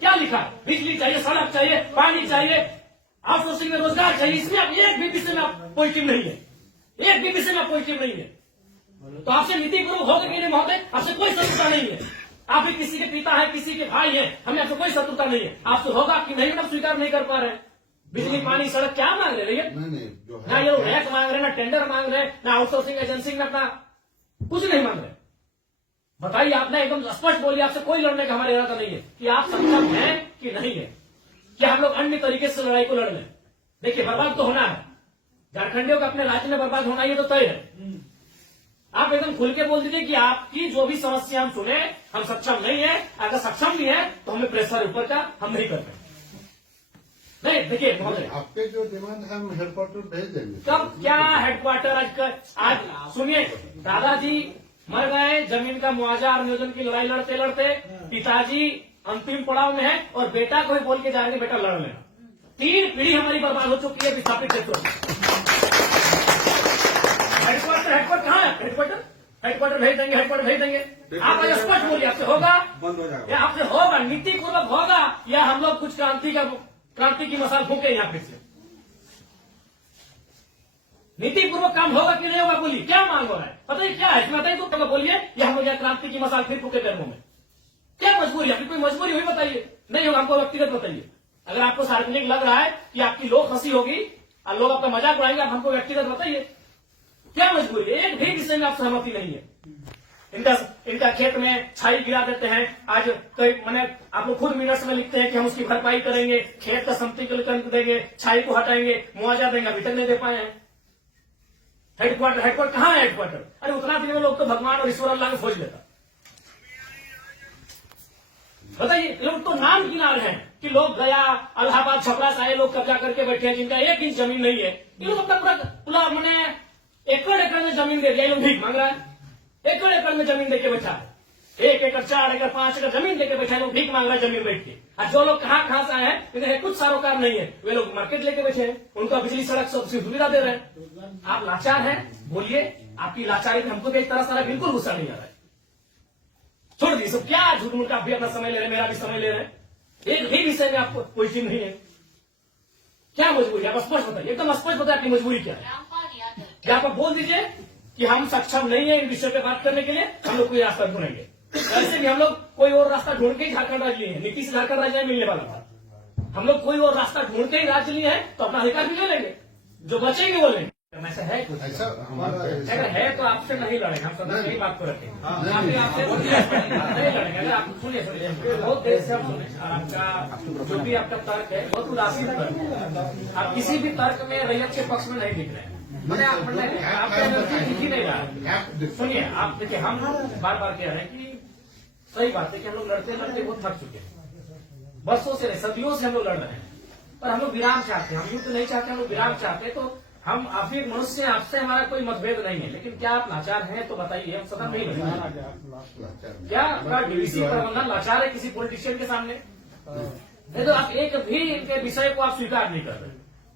क्या लिखा है? बिजली चाहिए, सड़क चाहिए, पानी चाहिए, आउटसोर्सिंग में रोजगार चाहिए। इसमें आप एक भी विषय में आप पॉजिटिव नहीं है, एक भी विषय में आप पॉजिटिव नहीं है। तो आपसे नीतिपूर्वक होगा कि नहीं महोदय? आपसे कोई शत्रुता नहीं है। आप भी किसी के पिता है, किसी के भाई है, हमें आपसे कोई शत्रुता नहीं है। आपसे होगा कि नहीं, मतलब स्वीकार नहीं कर पा रहे हैं। बिजली, पानी, सड़क क्या मांग रहे हैं? ना ये रैक मांग रहे, ना टेंडर मांग रहे, ना आउटसोर्सिंग एजेंसी में अपना कुछ नहीं मांग रहे। बताइए, आपने एकदम स्पष्ट बोलिए, आपसे कोई लड़ने का हमारा इरादा नहीं है कि आप सक्षम हैं कि नहीं है, क्या हम लोग अन्य तरीके से लड़ाई को लड़ लें। देखिए, बर्बाद तो होना है, झारखंडियों का अपने राज्य में बर्बाद होना ये तो तय है। आप एकदम खुल के बोल दीजिए कि आपकी जो भी समस्या हम सुने, हम सक्षम नहीं है। अगर सक्षम नहीं है तो हमें प्रेशर ऊपर का हम नहीं करते। नहीं, देखिए महोदय, आपके जो डिमांड है हम हेडक्वार्टर भेज देंगे। कब क्या हेडक्वार्टर? आज सुनिए, दादाजी मर गए, जमीन का मुआवजा और नियोजन की लड़ाई लड़ते लड़ते पिताजी अंतिम पड़ाव में है और बेटा को ही बोल के जाएंगे बेटा लड़ लेना। 3 पीढ़ी हमारी बर्बाद हो चुकी है विस्थापित क्षेत्रों में। हेडक्वार्टर कहाँ है? हेडक्वार्टर भेज देंगे, हेडक्वार्टर भेज देंगे। आप स्पष्ट बोलिए, आपसे होगा, बंद हो जाएगा, या आपसे होगा, नीतिपूर्वक होगा, या हम लोग कुछ क्रांति की मसाल फूके यहाँ फिर से? नीतिपूर्वक काम होगा कि नहीं होगा? बोलिए, क्या मांग हो रहा है? पता है क्या है इसमें? बताइए तो बोलिए, या हम लोग यहाँ क्रांति की मसाल फिर फूके कर्मों में? क्या मजबूरी है? आपकी कोई मजबूरी हुई बताइए। नहीं होगा, हमको व्यक्तिगत बताइए। अगर आपको सार्वजनिक लग रहा है कि आपकी लोग हंसी होगी और लोग आपका मजाक उड़ाएंगे, आप हमको व्यक्तिगत बताइए, क्या मजबूरी है? एक भी विषय में आप सहमति नहीं है। इनका खेत में छाई गिरा देते हैं। आज कई मैंने आप लोग खुद मिनट्स में लिखते हैं कि हम उसकी भरपाई करेंगे, खेत का समतलीकरण देंगे, छाई को हटाएंगे, मुआवजा देंगे, अभी तक नहीं दे पाए हैं। हेडक्वार्टर कहाँ है? हेडक्वार्टर, अरे उतना दिन में लोग तो भगवान और ईश्वर अल्लाह को खोज लेता। बताइए, लोग तो नाम किनारे हैं कि लोग गया, इलाहाबाद, छपरा से आए लोग कब्जा करके बैठे हैं, जिनका 1 इंच जमीन नहीं है। ये लोग अपना पूरा मैंने एकड़ में जमीन दे दिया। ये लोग भीख मांग रहा है, एकड़ में जमीन देके बैठा है। 1 एकड़, 4 एकड़, 5 एकड़ जमीन देके बैठा है, लोग भीख मांग रहा है जमीन बैठ के। और जो लोग कहाँ से आए हैं, इन्हें कुछ सारोकार नहीं है, वे लोग मार्केट लेके बैठे हैं, उनका बिजली सड़क सब सुविधा दे रहे हैं। आप लाचार हैं, बोलिए, आपकी लाचारी में हमको एक तरह से बिल्कुल गुस्सा नहीं आ रहा है। छोड़ दीजिए सब, क्या झूठ मूठ आप भी अपना समय ले रहे हैं, मेरा भी समय ले रहे हैं। एक भी विषय में आपको कोई चीज नहीं है। क्या मजबूरी है? आप स्पष्ट बताइए, एकदम स्पष्ट बताइए आपकी मजबूरी क्या है। क्या आप बोल दीजिए कि हम सक्षम नहीं है इन विषय पे बात करने के लिए, हम लोग कोई रास्ता ढूंढेंगे। ऐसे भी हम लोग कोई और रास्ता ढूंढ के ही झारखंड राज्य लिए हैं। नीतीश झारखंड राज्य मिलने वाला था। हम लोग कोई और रास्ता ढूंढ के ही राज्य लिए हैं, तो अपना अधिकार भी ले लेंगे, जो बचेंगे वो लेंगे। ऐसा है कुछ? अगर है तो आपसे नहीं लड़ेंगे, हम सदा यही बात को रखेंगे। आपसे नहीं लड़ेंगे। अगर आप सुनिए, बहुत देर से हम सुने, और आपका जो भी आपका तर्क है बहुत उदासीन तर्क है। आप किसी भी तर्क में रैयत के पक्ष में नहीं दिख रहे हैं। मैंने आपका एनर्जी दिख ही नहीं रहा। सुनिए, आप देखिए, हम बार बार कह रहे हैं कि सही बात है कि हम लोग लड़ते लड़ते बहुत थक चुके हैं। बरसों से नहीं, सदियों से हम लोग लड़ रहे हैं, पर हम लोग विराम चाहते हैं। हम युद्ध नहीं चाहते, हम लोग विराम चाहते हैं। तो हम आप भी मनुष्य, आपसे हमारा कोई मतभेद नहीं है, लेकिन क्या आप लाचार हैं तो बताइए, हम सदन नहीं लड़ेंगे। क्या आपका डीवीसी प्रबंधन लाचार है किसी पॉलिटिशियन के सामने? नहीं तो आप एक भी इनके विषय को आप स्वीकार नहीं कर रहे।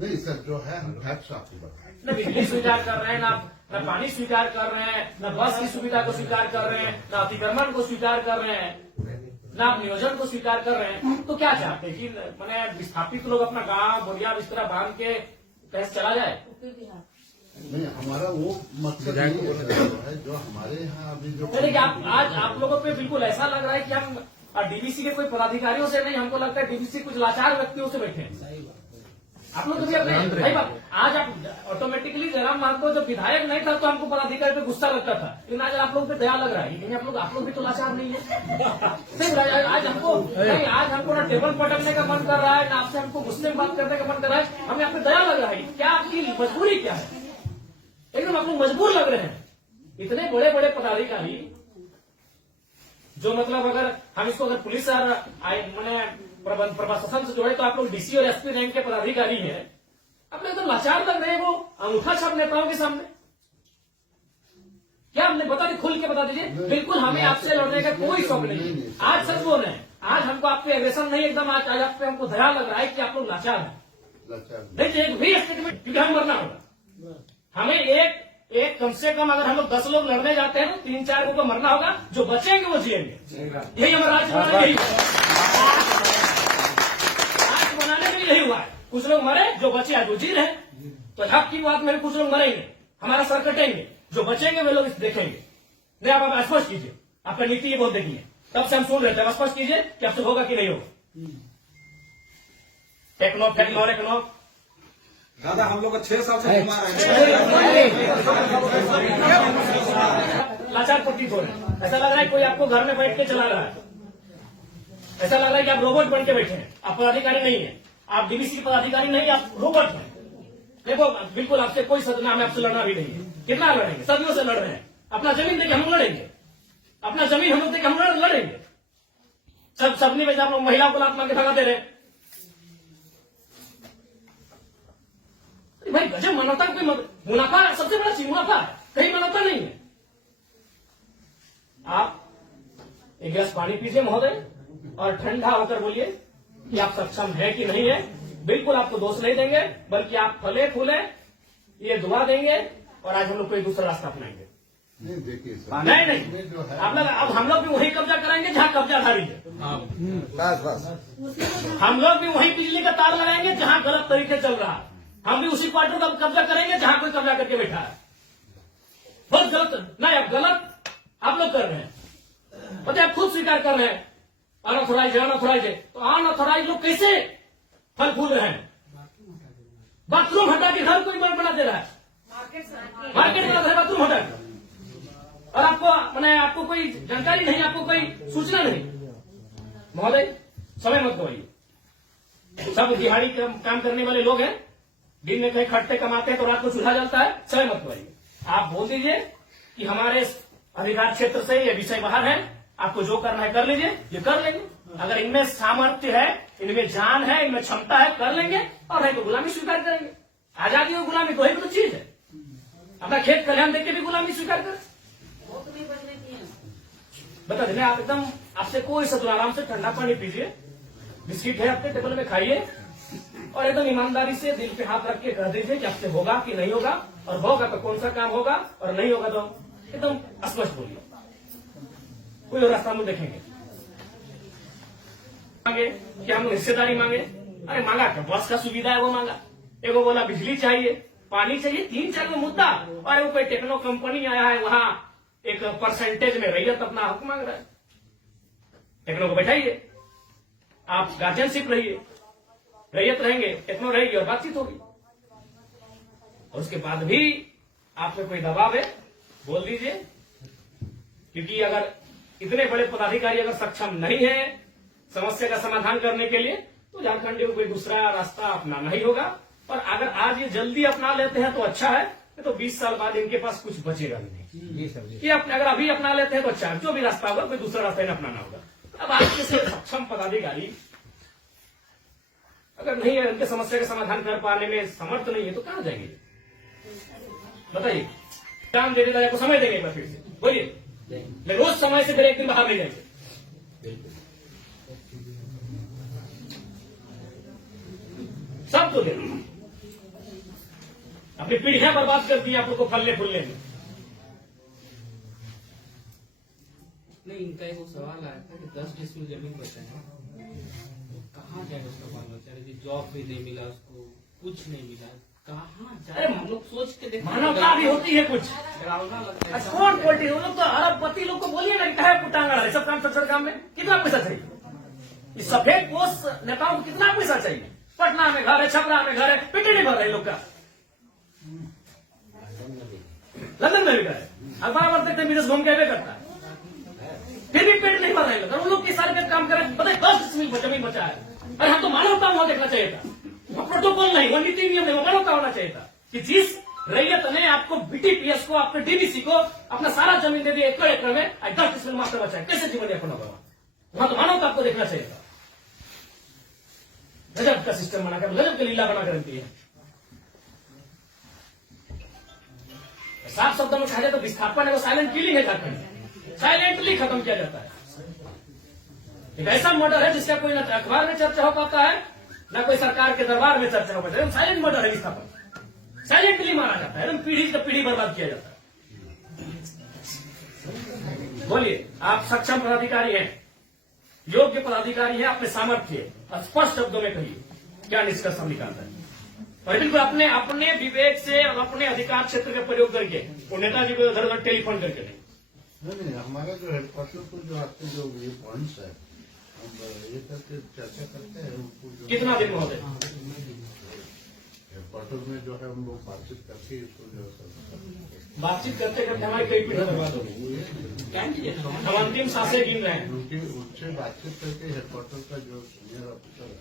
नहीं सर, जो है हम फैक्ट्स आपको बताएं। न बिजली स्वीकार कर रहे हैं, न पानी स्वीकार कर रहे हैं, न बस की सुविधा को स्वीकार कर रहे हैं, न अतिक्रमण को स्वीकार कर रहे हैं, न आप नियोजन को स्वीकार कर रहे हैं। तो क्या चाहते हैं कि मैंने विस्थापित लोग अपना गांव बोरिया बिस्तरा बांध के कैसे चला जाए? नहीं, हमारा वो मकसद नहीं है जो हमारे यहाँ अभी जो आज आप लोगों पे बिल्कुल ऐसा लग रहा है कि हम डीवीसी के कोई पदाधिकारियों से नहीं, हमको लगता है डीवीसी कुछ लाचार व्यक्तियों से बैठे हैं। आप लोग तो भी अपने भाई बात, आज आप ऑटोमेटिकली जयराम महतो जब विधायक नहीं था तो हमको पदाधिकारी पे गुस्सा लगता था, लेकिन आज आप लोग पे दया लग रहा है। लेकिन आप लोग भी तो लाचार नहीं है। आज हमको ना टेबल पटकने का मन कर रहा है, ना आपसे हमको गुस्से में बात करने का मन कर रहा है, हमें आप पे दया लग रहा है। क्या आपकी मजबूरी क्या है? एकदम आप लोग मजबूर लग रहे हैं। इतने बड़े बड़े पदाधिकारी जो मतलब अगर हम इसको अगर पुलिस मैंने प्रशासन से जोड़े तो आप लोग डीसी और एसपी रैंक के पदाधिकारी हैं, आप लोग एकदम लाचार लग रहे हैं वो अंगूठा छाप नेताओं के सामने। क्या हमने बता दी, खुल के बता दीजिए। बिल्कुल हमें आपसे लड़ने का कोई शौक नहीं है। आज सच बोल रहे हैं, आज हमको आप पे एग्रेशन नहीं, एकदम आज आप पे हमको दया लग रहा है कि आप लोग लाचार हैं। नहीं तो एक भी स्टेटमेंट, क्योंकि हम मरना होगा। हमें एक कम से कम अगर हम लोग 10 लोग लड़ने जाते हैं तो 3-4 को मरना होगा, जो बचेंगे वो जिएंगे। यही हमारा राज्य, यही कुछ लोग मरे, जो बचे आज वो जी रहे। तो हक की बात में कुछ लोग मरेंगे, हमारा सर कटेंगे, जो बचेंगे वे लोग इस देखेंगे। नहीं, आप स्पष्ट कीजिए, आपका नीति ये बहुत देखी है, तब से हम सुन रहे थे। आप स्पष्ट कीजिए कि अब से होगा कि नहीं होगा। टेक्नो फेक्नो रेक्नो दादा हम लोग 6 साल से घुमा रहे हैं। लाचार प्रतीत हो रहे हैं। ऐसा लग रहा है कोई आपको घर में बैठ के चला रहा है। ऐसा लग रहा है कि आप रोबोट बन के बैठे हैं। आप पदाधिकारी नहीं है, आप डीवीसी के पदाधिकारी नहीं, आप रोबोट हैं। देखो बिल्कुल आपसे कोई सदना में आपसे लड़ना भी नहीं है। कितना लड़ेंगे, सदियों से लड़ रहे हैं। अपना जमीन देके हम लड़ेंगे, अपना जमीन हम लोग देके हम लड़ेंगे। सबने में आप लोग महिलाओं को लात मार के भगा दे रहे हैं। भाई गजब मानवता का कोई मुनाफा, सबसे बड़ा चीज मुनाफा है, कहीं मानवता नहीं है। आप एक गिलास पानी पीजिए महोदय, और ठंडा होकर बोलिए कि आप सक्षम है कि नहीं है। बिल्कुल आपको दोष नहीं देंगे, बल्कि आप फले फूले ये दुआ देंगे, और आज हम लोग कोई दूसरा रास्ता अपनाएंगे। नहीं देखिए सर, नहीं जो है आप लोग, अब हम लोग भी वही कब्जा कराएंगे जहां कब्जाधारी है। हम लोग भी वही बिजली का तार लगाएंगे जहां गलत तरीके चल रहा है। हम भी उसी क्वार्टर का कब्जा करेंगे जहां कोई कब्जा करके बैठा है। बहुत गलत, नहीं अब गलत आप लोग कर रहे हैं, पता है, आप खुद स्वीकार कर रहे हैं। अनऑथोराइज है, अनऑथोराइज है, तो अनऑथोराइज लोग कैसे फल फूल रहे हैं? बाथरूम हटा के घर कोई बना दे रहा है, मार्केट बना दे रहा है बाथरूम हटा के, और आपको मैंने आपको कोई जानकारी नहीं, आपको कोई सूचना नहीं। महोदय समय मत गवाइए। सब दिहाड़ी काम करने वाले लोग हैं, दिन में कहीं खटते कमाते हैं तो रात को चूल्हा जलता है। समय मत गवाइए। आप बोल दीजिए कि हमारे अधिकार क्षेत्र से ये विषय बाहर है, आपको जो करना है कर लीजिए, ये कर लेंगे। अगर इनमें सामर्थ्य है, इनमें जान है, इनमें क्षमता है, कर लेंगे, और नहीं तो गुलामी स्वीकार करेंगे। आजादी और गुलामी दो ही तो चीज है। अपना खेत कल्याण देके भी गुलामी स्वीकार करें, बता देना। आप एकदम, आपसे कोई सदुर, आराम से ठंडा पानी पीजिए, बिस्किट है आपके टेबल में खाइए, और एकदम ईमानदारी से दिल पे हाथ रख के कह दीजिए कि आपसे होगा कि नहीं होगा, और होगा तो कौन सा काम होगा, और नहीं होगा तो एकदम स्पष्ट बोलिए। कोई और रास्ता हम देखेंगे। मांगे कि हम हिस्सेदारी मांगे, अरे मांगा क्या, बस का सुविधा है वो मांगा। एगो बोला बिजली चाहिए, पानी चाहिए, 3-4 मुद्दा, और वो कोई टेक्नो कंपनी आया है, वहां एक परसेंटेज में रैयत अपना हक मांग रहा है। टेक्नो को बैठाइए, आप गार्जियनशिप रहिए, रैयत रहेंगे, टेक्नो रहेगी, और बातचीत होगी। और उसके बाद भी आप पे कोई दबाव है, बोल दीजिए। क्योंकि अगर इतने बड़े पदाधिकारी अगर सक्षम नहीं है समस्या का समाधान करने के लिए, तो झारखंडियों को कोई दूसरा रास्ता अपनाना ही होगा। और अगर आज ये जल्दी अपना लेते हैं तो अच्छा है, तो 20 साल बाद इनके पास कुछ बचेगा भी नहीं। ये अगर अभी अपना लेते हैं तो अच्छा है, जो भी रास्ता होगा कोई दूसरा रास्ता इन्हें अपनाना होगा। अब आज जैसे सक्षम पदाधिकारी अगर नहीं है, उनके समस्या का समाधान कर पाने में समर्थ नहीं है, तो कहां जाएंगे? बताइए, काम दे देता, आपको समय देंगे एक बार फिर से, बोलिए। मैं रोज समय से फिर एक दिन बाहर नहीं जाएंगे। सब तो दे, अपनी पीढ़ियां बर्बाद कर दी आप लोग को फलने फूलने में। नहीं, इनका एक सवाल आया था कि 10 डिसमिल जमीन बचा है, कहाँ जाए उसका बाल बच्चा? जॉब भी नहीं मिला उसको, कुछ नहीं मिला, कहाँ जाए? अरे हम लोग सोच के देखो, मानवता भी होती है कुछ। डरावना लगता है। कौन पॉलिटिक्स, वो लोग तो अरबपति लोग को बोलिए ना, क्या है कुटांगड़ा है, सब काम संसद काम में कितना पैसा चाहिए? इस सफेद पोष नेताओं को कितना पैसा चाहिए? पटना में घर है, छपरा में घर है, पेट नहीं भर रहे लोग का। लंदन में भी घर है, अखबार पढ़ते थे, विदेश घूम के करता है, फिर भी पेट नहीं भर रहे लोग। उन लोग की सारे काम करें, पता है 10 डिसमिल जमीन बचा है। अरे हम तो मानवता वहां देखना चाहिए था, वो प्रोटोकॉल नहीं, वो नीति नियम नहीं, वो मानवता होना चाहिए था कि जिस रैयत ने आपको बीटीपीएस को, आपके डीवीसी को अपना सारा जमीन दे दिया एकड़ एकड़ में, 10 डिसमिल मास्टर बचा है, कैसे जीवन यापन होगा? वहां तो मानवता आपको देखना चाहिए था। गजब का सिस्टम बनाकर, गजब की लीला बनाकर रखती है। साफ शब्दों में कहा जाए तो विस्थापन है, वो साइलेंट किलिंग है झारखंड, साइलेंटली खत्म किया जाता है। एक ऐसा मर्डर है जिसका कोई न अखबार में चर्चा हो पाता है, न कोई सरकार के दरबार में चर्चा हो पाता है। साइलेंट मर्डर है विस्थापन, साइलेंटली मारा जाता है, एकदम पीढ़ी से पीढ़ी बर्बाद किया जाता है। बोलिए, आप सक्षम पदाधिकारी हैं, योग्य पदाधिकारी हैं, आप में सामर्थ्य है, स्पष्ट शब्दों में कहिए क्या निष्कर्ष हम निकालते हैं। और बिल्कुल अपने अपने विवेक से और अपने अधिकार क्षेत्र का प्रयोग करके वो नेताजी को उधर उधर टेलीफोन करके नहीं। हमारा जो हेडक्वार्टर को जो आपके जो ये पॉइंट्स है हम ये करके चर्चा करते हैं उनको जो कितना दिन महोदय हेडक्वार्टर में जो है हम लोग बातचीत करके इसको जो है बातचीत करते करते हमारी कई पीढ़ी बर्बाद हो गई। क्या कीजिए हम अंतिम सांसें गिन रहे हैं। उनकी उनसे बातचीत करके हेडक्वार्टर का जो सीनियर ऑफिसर है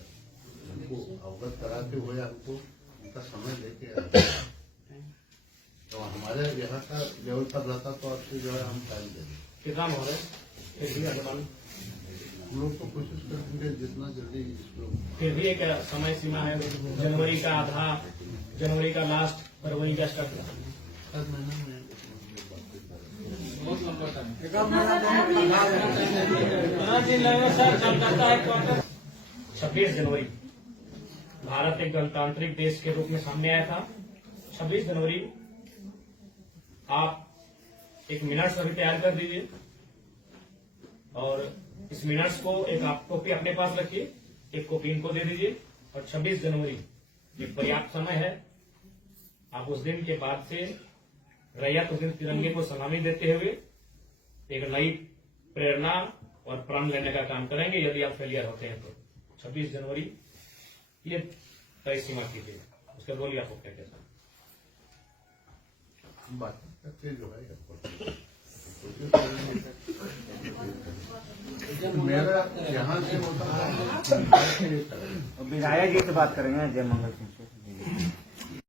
उनको अवगत कराते हुए हमको उनका समय लेके आते हैं। तो हमारे यहाँ का लेवल पर रहता तो आपसे जो है हम टाइम दे दें। कितना महोदय फिर भी अनुमान हम लोग तो कोशिश करेंगे जितना जल्दी इसको फिर भी एक समय सीमा है, जनवरी का आधा, जनवरी का लास्ट, फरवरी का स्टार्ट। हर महीने में बातचीत करेंगे। बहुत लंबा टाइम। 26 जनवरी भारत एक गणतांत्रिक देश के रूप में सामने आया था। 26 जनवरी आप एक मिनट्स अभी तैयार कर दीजिए और इस मिनट्स को एक आप कॉपी अपने पास रखिए, एक कॉपी इनको दे दीजिए। और 26 जनवरी एक पर्याप्त समय है। आप उस दिन के बाद से रैयत उस दिन तिरंगे को सलामी देते हुए एक नई प्रेरणा और प्रण लेने का काम करेंगे। यदि आप फेलियर होते हैं तो 26 जनवरी ये तय सीमा कीजिए। उसके बोलिए आपको क्या कैसा बातचीत करके जो है मेरा यहाँ से होता है विधायक जी से बात करेंगे जय मंगल सिंह से।